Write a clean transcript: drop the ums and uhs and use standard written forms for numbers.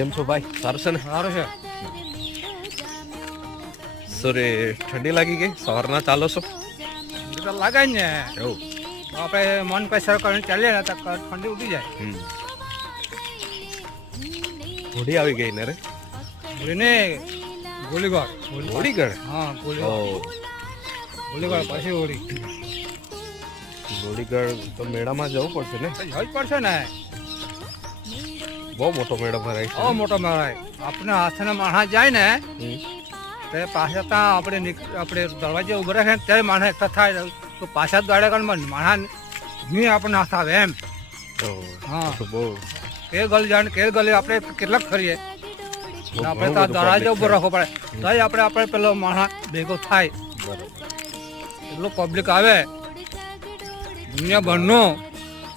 કેમ છો ભાઈ? સારું છે ને? સારું છે. સોરે ઠંડી લાગી ગઈ? સવારના ચાલો છો? ઠંડી તો લાગે જ ને. એવું આપણે મન પેસર કરીને ચાલીએ ને તો ઠંડી ઉડી જાય. હોળી આવી ગઈ ને રે? એને ગોલીગઢ. હોળીગઢ? હા ગોલીગઢ. ગોલીગઢ પછી હોળી. હોળીગઢ તો મેળામાં જવું પડશે ને? જવું જ પડશે ને. બહુ મોટો મેળો ભરાય છે. બહુ મોટો મેળાય. આપણે હાથના માણસ જાય ને તે પાછા ત્યાં આપણે દરવાજે ઉભા રાખે ને ત્યારે માણસ એકઠા થાય તો પાછા ગાડે કાઢ માણસ નહીં આપણને હાથ આવે એમ. હા તો બહુ કેર ગલી જાય ને કેર ગલી આપણે કેટલાક ફરીએ આપણે ત્યાં દરવાજે ઉભો રાખવો પડે તો આપણે પેલો માણસ ભેગો થાય. એટલું પબ્લિક આવે દુનિયાભરનું.